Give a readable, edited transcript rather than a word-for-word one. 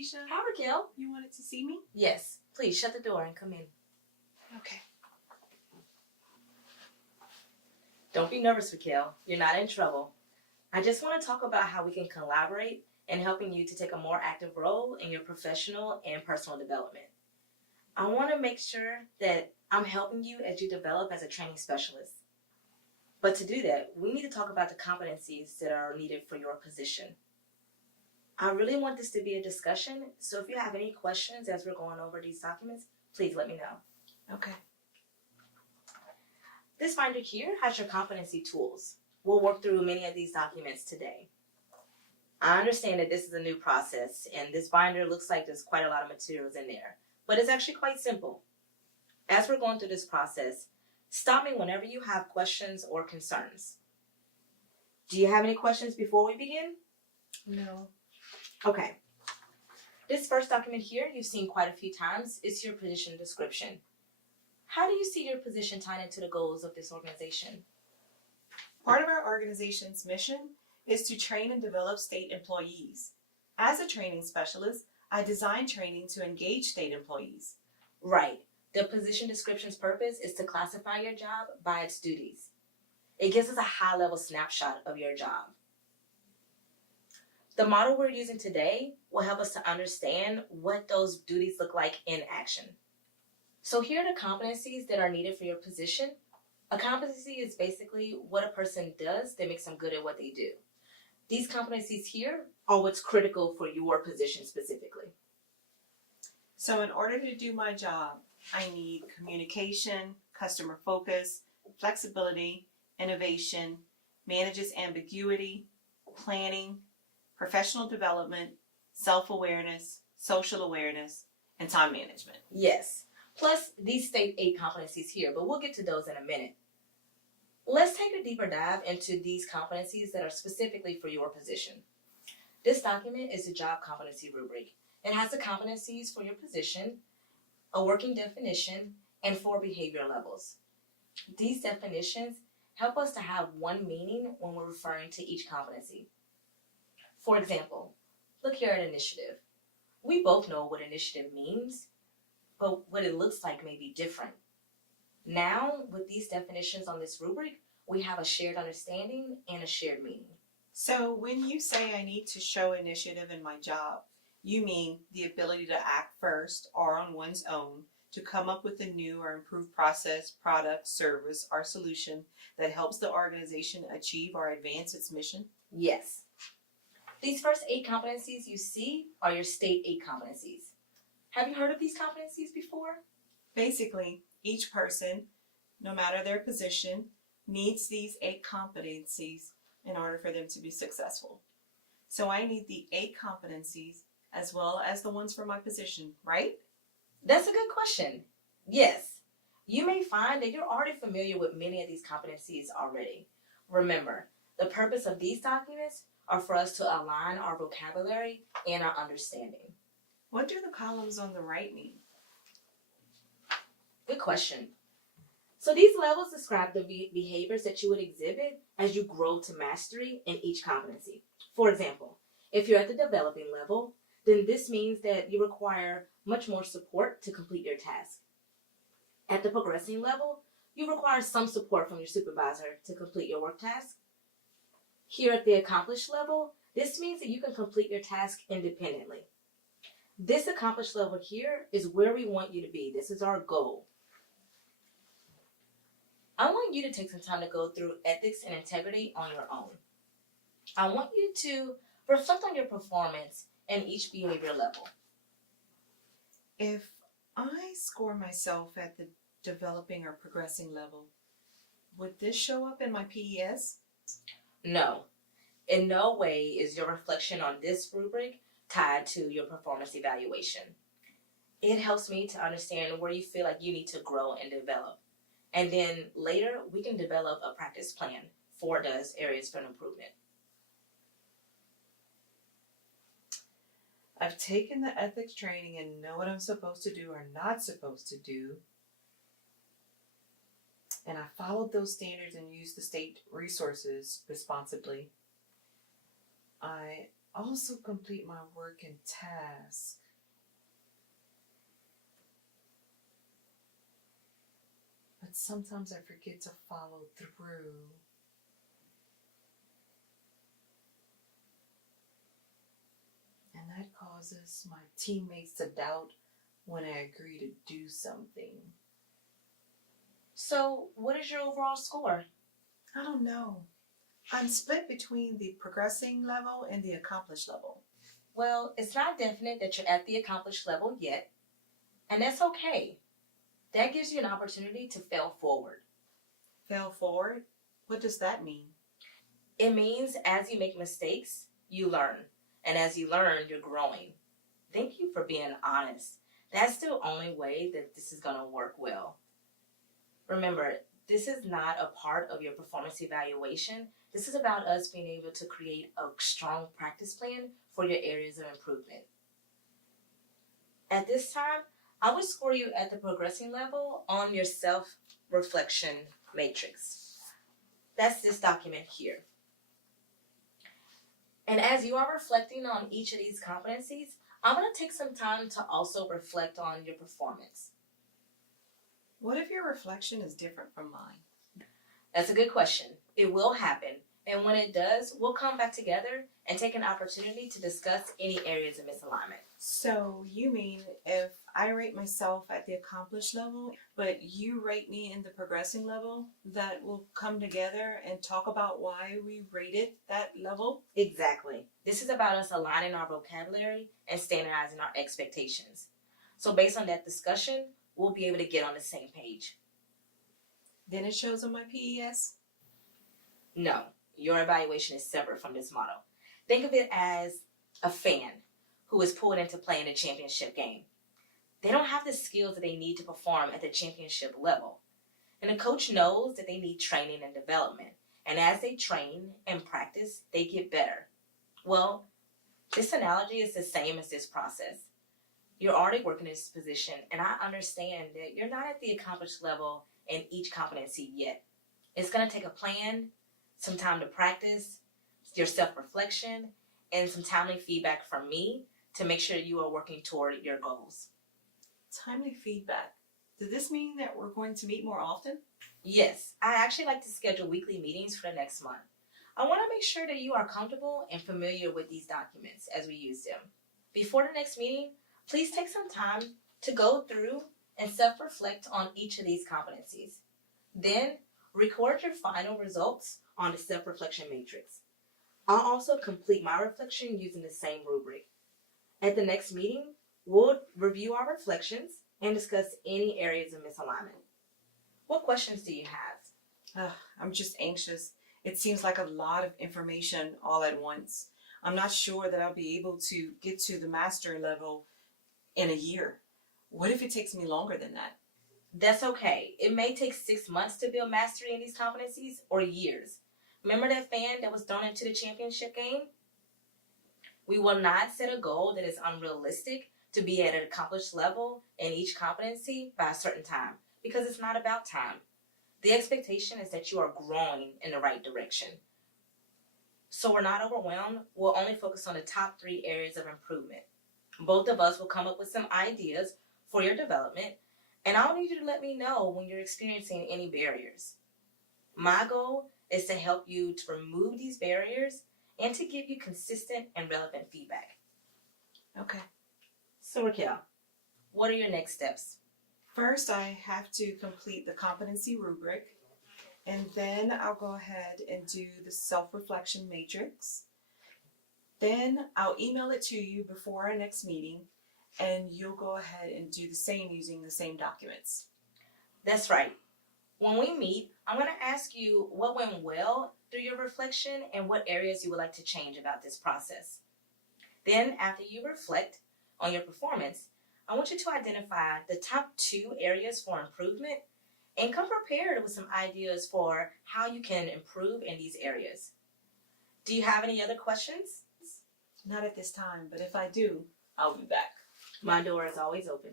Keisha. Hi, Raquel. You wanted to see me? Yes. Please shut the door and come in. Okay. Don't be nervous, Raquel. You're not in trouble. I just want to talk about how we can collaborate in helping you to take a more active role in your professional and personal development. I want to make sure that I'm helping you as you develop as a training specialist. But to do that, we need to talk about the competencies that are needed for your position. I really want this to be a discussion, so if you have any questions as we're going over these documents, please let me know. Okay. This binder here has your competency tools. We'll work through many of these documents today. I understand that this is a new process, and this binder looks like there's quite a lot of materials in there, but it's actually quite simple. As we're going through this process, stop me whenever you have questions or concerns. Do you have any questions before we begin? No. Okay. This first document here you've seen quite a few times. It's your position description. How do you see your position tied into the goals of this organization? Part of our organization's mission is to train and develop state employees. As a training specialist, I design training to engage state employees. Right. The position description's purpose is to classify your job by its duties. It gives us a high-level snapshot of your job. The model we're using today will help us to understand what those duties look like in action. So here are the competencies that are needed for your position. A competency is basically what a person does that makes them good at what they do. These competencies here are what's critical for your position specifically. So in order to do my job, I need communication, customer focus, flexibility, innovation, manages ambiguity, planning, professional development, self-awareness, social awareness, and time management. Yes. Plus, these state 8 competencies here, but we'll get to those in a minute. Let's take a deeper dive into these competencies that are specifically for your position. This document is a job competency rubric. It has the competencies for your position, a working definition, and 4 behavior levels. These definitions help us to have one meaning when we're referring to each competency. For example, look here at initiative. We both know what initiative means, but what it looks like may be different. Now, with these definitions on this rubric, we have a shared understanding and a shared meaning. So when you say I need to show initiative in my job, you mean the ability to act first or on one's own to come up with a new or improved process, product, service, or solution that helps the organization achieve or advance its mission? Yes. These first 8 competencies you see are your state 8 competencies. Have you heard of these competencies before? Basically, each person, no matter their position, needs these 8 competencies in order for them to be successful. So I need the 8 competencies as well as the ones for my position, right? That's a good question. Yes. You may find that you're already familiar with many of these competencies already. Remember, the purpose of these documents are for us to align our vocabulary and our understanding. What do the columns on the right mean? Good question. So these levels describe the behaviors that you would exhibit as you grow to mastery in each competency. For example, if you're at the developing level, then this means that you require much more support to complete your task. At the progressing level, you require some support from your supervisor to complete your work task. Here at the accomplished level, this means that you can complete your task independently. This accomplished level here is where we want you to be. This is our goal. I want you to take some time to go through ethics and integrity on your own. I want you to reflect on your performance in each behavior level. If I score myself at the developing or progressing level, would this show up in my PES? No. In no way is your reflection on this rubric tied to your performance evaluation. It helps me to understand where you feel like you need to grow and develop. And then later, we can develop a practice plan for those areas for improvement. I've taken the ethics training and know what I'm supposed to do or not supposed to do. And I followed those standards and used the state resources responsibly. I also complete my work and task. But sometimes I forget to follow through. And that causes my teammates to doubt when I agree to do something. So, what is your overall score? I don't know. I'm split between the progressing level and the accomplished level. Well, it's not definite that you're at the accomplished level yet, and that's okay. That gives you an opportunity to fail forward. Fail forward? What does that mean? It means as you make mistakes, you learn. And as you learn, you're growing. Thank you for being honest. That's the only way that this is going to work well. Remember, this is not a part of your performance evaluation. This is about us being able to create a strong practice plan for your areas of improvement. At this time, I would score you at the progressing level on your self-reflection matrix. That's this document here. And as you are reflecting on each of these competencies, I'm going to take some time to also reflect on your performance. What if your reflection is different from mine? That's a good question. It will happen. And when it does, we'll come back together and take an opportunity to discuss any areas of misalignment. So you mean if I rate myself at the accomplished level, but you rate me in the progressing level, that we'll come together and talk about why we rated that level? Exactly. This is about us aligning our vocabulary and standardizing our expectations. So based on that discussion, we'll be able to get on the same page. Then it shows on my PES? No, your evaluation is separate from this model. Think of it as a fan who is pulled into playing a championship game. They don't have the skills that they need to perform at the championship level. And the coach knows that they need training and development. And as they train and practice, they get better. Well, this analogy is the same as this process. You're already working in this position, and I understand that you're not at the accomplished level in each competency yet. It's going to take a plan, some time to practice, your self-reflection, and some timely feedback from me to make sure you are working toward your goals. Timely feedback. Does this mean that we're going to meet more often? Yes, I actually like to schedule weekly meetings for the next month. I want to make sure that you are comfortable and familiar with these documents as we use them. Before the next meeting, please take some time to go through and self-reflect on each of these competencies. Then, record your final results on the self-reflection matrix. I'll also complete my reflection using the same rubric. At the next meeting, we'll review our reflections and discuss any areas of misalignment. What questions do you have? I'm just anxious. It seems like a lot of information all at once. I'm not sure that I'll be able to get to the master level in a year. What if it takes me longer than that? That's okay. It may take 6 months to build mastery in these competencies or years. Remember that fan that was thrown into the championship game? We will not set a goal that is unrealistic to be at an accomplished level in each competency by a certain time, because it's not about time. The expectation is that you are growing in the right direction. So we're not overwhelmed. We'll only focus on the top 3 areas of improvement. Both of us will come up with some ideas for your development, and I'll need you to let me know when you're experiencing any barriers. My goal is to help you to remove these barriers and to give you consistent and relevant feedback. Okay. So Raquel, what are your next steps? First, I have to complete the competency rubric, and then I'll go ahead and do the self-reflection matrix. Then I'll email it to you before our next meeting, and you'll go ahead and do the same using the same documents. That's right. When we meet, I'm going to ask you what went well through your reflection and what areas you would like to change about this process. Then, after you reflect on your performance, I want you to identify the top 2 areas for improvement and come prepared with some ideas for how you can improve in these areas. Do you have any other questions? Not at this time, but if I do, I'll be back. My door is always open.